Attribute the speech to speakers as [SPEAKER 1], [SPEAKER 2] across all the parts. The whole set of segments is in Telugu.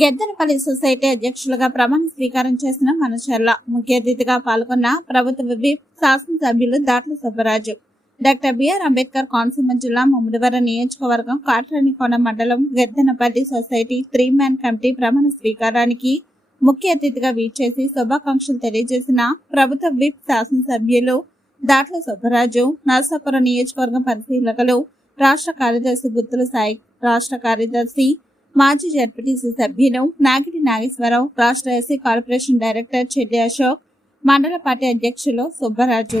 [SPEAKER 1] గెద్దనపల్లి సొసైటీ అధ్యక్షులుగా ప్రమాణ స్వీకారం చేసిన మనచర్ల ముఖ్య అతిథిగా పాల్గొన్న ప్రభుత్వ విప్ శాసనసభ్యులు Datla Subbaraju. Doctor B R Ambedkar Konaseema జిల్లా ముమ్మడివర నియోజకవర్గం కాట్రానికోన మండలం Geddanapalli society three man committee ప్రమాణ స్వీకారానికి ముఖ్య అతిథిగా వీచేసి శుభాకాంక్షలు తెలియజేసిన ప్రభుత్వ విప్ శాసనసభ్యులు దాట్ల సుబ్బరాజు నరసాపురం నియోజకవర్గం పరిశీలకులు రాష్ట్ర కార్యదర్శి గుత్తుల సాయి రాష్ట్ర కార్యదర్శి మాజీ జడ్పీటీసీ సభ్యులు నాగిటి నాగేశ్వరరావు రాష్ట్ర ఎస్సీ కార్పొరేషన్ డైరెక్టర్ చెల్లి అశోక్ మండల పార్టీ అధ్యక్షులు సుబ్బరాజు.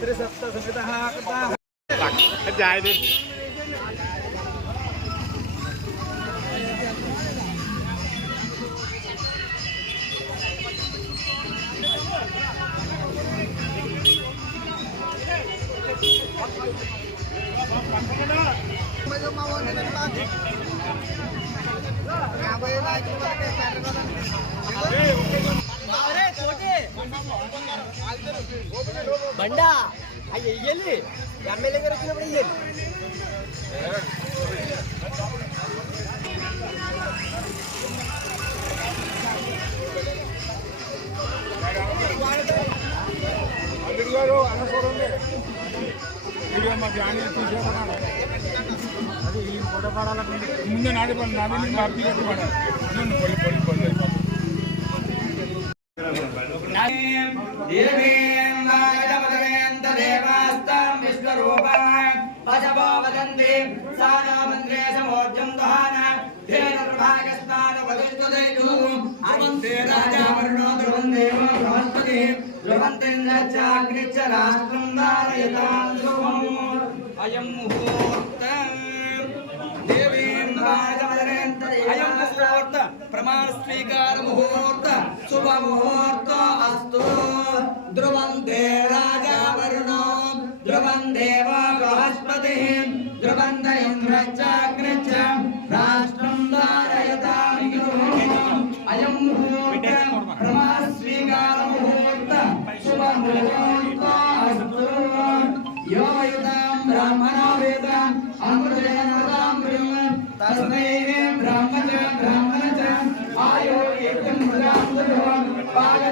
[SPEAKER 2] ตักข
[SPEAKER 3] ยายดิเฮ้ย
[SPEAKER 4] โคตรเจ๋ง
[SPEAKER 3] బండా. అవి వెయ్యాలి ఎమ్మెల్యే గారు వచ్చినప్పుడు వెయ్యాలి
[SPEAKER 2] అల్లుడు గారు అనకూడదు వీడియో మా జానీ తీసేస్తున్నాడు. అది ఈ ఫోటో పడాలి ముందు నాటి నాది
[SPEAKER 3] అయం ముహూర్త దేవీం అయం ముహూర్త ప్రమాణ స్వీకార ముహూర్త శుభ ముహూర్త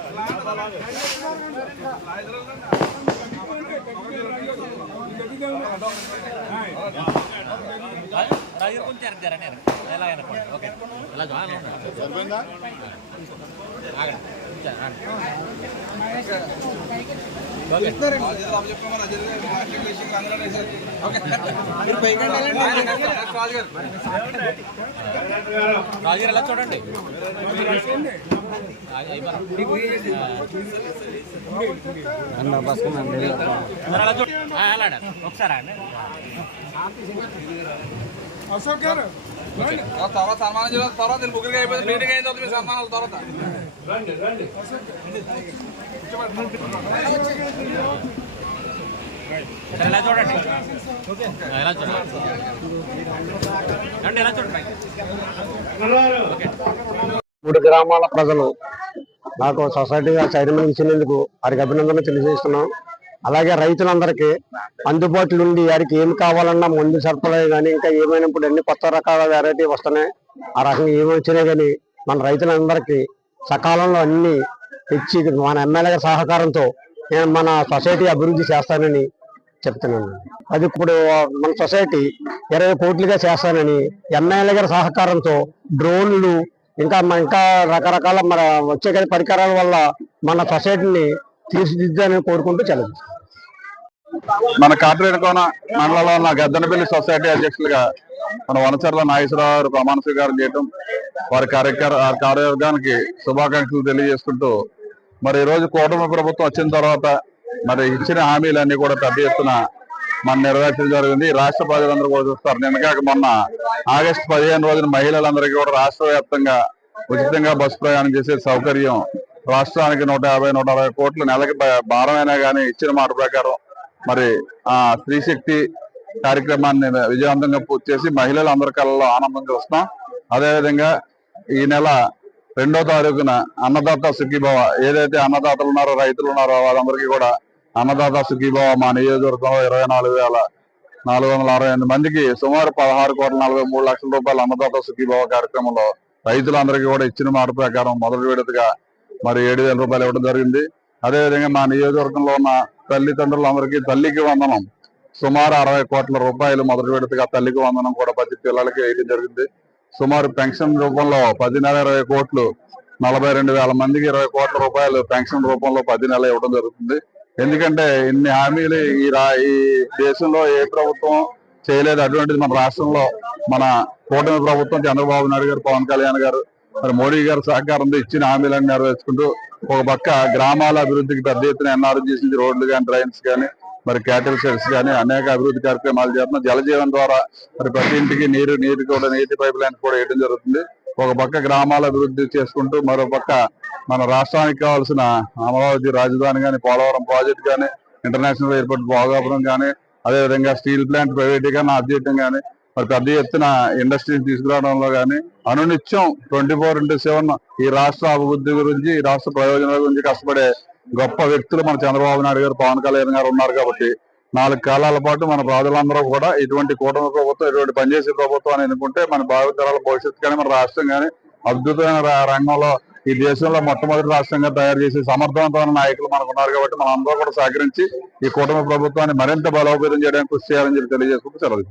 [SPEAKER 3] యావ సర్వే దేవస్తా సర్వా వేదవిదే బ్రాహ్మణే వసంతే
[SPEAKER 2] సరిపోయిందా
[SPEAKER 3] రాజుగారు ఎలా చూడండి?
[SPEAKER 2] అశోక్ గారు
[SPEAKER 5] తర్వాత సన్మానం చేయాలి తర్వాత ముగ్గురికి అయిపోయింది మీటింగ్ అయిన తర్వాత మీ సన్మానాల తర్వాత
[SPEAKER 3] ఎలా చూడండి ఎలా చూడండి రండి ఎలా చూడండి
[SPEAKER 6] మూడు గ్రామాల ప్రజలు నాకు సొసైటీగా చైర్మన్ ఇచ్చినందుకు వారికి అభినందనలు తెలియజేస్తున్నాం. అలాగే రైతులందరికీ అందుబాటులో ఉండి వారికి ఏం కావాలన్నా ముందు సరఫరా కానీ ఇంకా ఏమైనా ఇప్పుడు అన్ని కొత్త రకాల వెరైటీ వస్తున్నాయి. ఆ రకంగా ఏమి వచ్చినా కానీ మన రైతులందరికీ సకాలంలో అన్ని ఇచ్చి మన ఎమ్మెల్యే గారి సహకారంతో నేను మన సొసైటీ అభివృద్ధి చేస్తానని చెప్తున్నాను. అది ఇప్పుడు మన సొసైటీ ఇరవై కోట్లుగా చేస్తానని ఎమ్మెల్యే గారి సహకారంతో డ్రోన్లు ఇంకా ఇంకా రకరకాల మన వచ్చే కదా పరికరాల వల్ల మన సొసైటీని తీర్చిదిద్దని కోరుకుంటూ చదువు
[SPEAKER 5] మన కాట్రేనికోన మండలంలో ఉన్న గద్దనపల్లి సొసైటీ అధ్యక్షులుగా మన వనచర్ల నాగేశ్వరరావు గారు ప్రమాణ స్వీకారం చేయటం వారి కార్యకర్ కార్యవర్గానికి శుభాకాంక్షలు తెలియజేసుకుంటూ మరి ఈ రోజు కూటమి ప్రభుత్వం వచ్చిన తర్వాత మరి ఇచ్చిన హామీలన్నీ కూడా పెద్ద ఎత్తున మన నెరవేర్చడం జరిగింది. రాష్ట్ర ప్రజలందరూ కూడా చూస్తారు. నిన్నగాక మొన్న ఆగస్టు పదిహేను రోజున మహిళలందరికీ కూడా రాష్ట్ర వ్యాప్తంగా ఉచితంగా బస్సు ప్రయాణం చేసే సౌకర్యం రాష్ట్రానికి నూట యాభై నూట అరవై కోట్లు నెలకి భారమైనా కానీ ఇచ్చిన మాట ప్రకారం మరి ఆ స్త్రీ శక్తి కార్యక్రమాన్ని విజయవంతంగా పూర్తి చేసి మహిళలు అందరి కళ్ళలో ఆనందం చూస్తున్నాం. అదేవిధంగా ఈ నెల రెండో తారీఖున అన్నదాత సుఖీభవ ఏదైతే అన్నదాతలు ఉన్నారో రైతులు ఉన్నారో వాళ్ళందరికీ కూడా అన్నదాత సుఖీభవ మా నియోజకవర్గంలో ఇరవై నాలుగు వేల నాలుగు వందల అరవై ఎనిమిది మందికి సుమారు పదహారు కోట్ల నలభై మూడు లక్షల రూపాయల అన్నదాత సుఖీభవ కార్యక్రమంలో రైతులందరికీ కూడా ఇచ్చిన మాట ప్రకారం మొదటి విడతగా మరి ఏడు వేల రూపాయలు ఇవ్వడం జరిగింది. అదేవిధంగా మా నియోజకవర్గంలో ఉన్న తల్లిదండ్రులందరికీ తల్లికి వందనం సుమారు అరవై కోట్ల రూపాయలు మొదటి విడతగా తల్లికి వందనం కూడా ప్రతి పిల్లలకి వేయడం జరిగింది. సుమారు పెన్షన్ రూపంలో పది నెల ఇరవై కోట్లు నలభై రెండు వేల మందికి ఇరవై కోట్ల రూపాయలు పెన్షన్ రూపంలో పది నెల ఇవ్వడం జరుగుతుంది. ఎందుకంటే ఇన్ని హామీలు ఈ రా ఈ దేశంలో ఏ ప్రభుత్వం చేయలేదు అటువంటిది మన రాష్ట్రంలో. మన కూటమి ప్రభుత్వం చంద్రబాబు నాయుడు గారు పవన్ కళ్యాణ్ గారు మరి మోడీ గారు సహకారంతో ఇచ్చిన హామీలను నెరవేర్చుకుంటూ ఒక పక్క గ్రామాల అభివృద్ధికి పెద్ద ఎత్తున ఎన్ఆర్జీసీ రోడ్లు కానీ డ్రైన్స్ కానీ మరి క్యాటల్ షెడ్స్ కానీ అనేక అభివృద్ధి కార్యక్రమాలు చేస్తున్నాం జలజీవన్ ద్వారా మరి ప్రతి ఇంటికి నీరు నీరు కూడా నీటి పైప్ లైన్ కూడా వేయడం జరుగుతుంది. ఒక పక్క గ్రామాల అభివృద్ధి చేసుకుంటూ మరో పక్క మన రాష్ట్రానికి కావాల్సిన అమరావతి రాజధాని కానీ పోలవరం ప్రాజెక్ట్ కానీ ఇంటర్నేషనల్ ఎయిర్పోర్ట్ భోగాపురం కానీ అదేవిధంగా స్టీల్ ప్లాంట్ ప్రైవేటీకరణ అధ్యయనం కానీ మరి పెద్ద ఎత్తున ఇండస్ట్రీని తీసుకురావడంలో కానీ అనునిత్యం ట్వంటీ ఫోర్ ఇంటూ సెవెన్ ఈ రాష్ట్ర అభివృద్ధి గురించి ఈ రాష్ట్ర ప్రయోజనాల గురించి కష్టపడే గొప్ప వ్యక్తులు మన చంద్రబాబు నాయుడు గారు పవన్ కళ్యాణ్ గారు ఉన్నారు కాబట్టి నాలుగు కాలాల పాటు మన ప్రజలందరూ కూడా ఇటువంటి కూటమి ప్రభుత్వం ఇటువంటి పనిచేసే ప్రభుత్వాన్ని అనుకుంటే మన భావితరాల భవిష్యత్తు కానీ మన రాష్ట్రం కానీ అద్భుతమైన రంగంలో ఈ దేశంలో మొట్టమొదటి రాష్ట్రంగా తయారు చేసే సమర్థవంతమైన నాయకులు మనకు ఉన్నారు కాబట్టి మనం అందరూ కూడా సహకరించి ఈ కూటమి ప్రభుత్వాన్ని మరింత బలోపేతం చేయడానికి కృషి చేయాలని చెప్పి తెలియజేసుకుంటూ సెలవు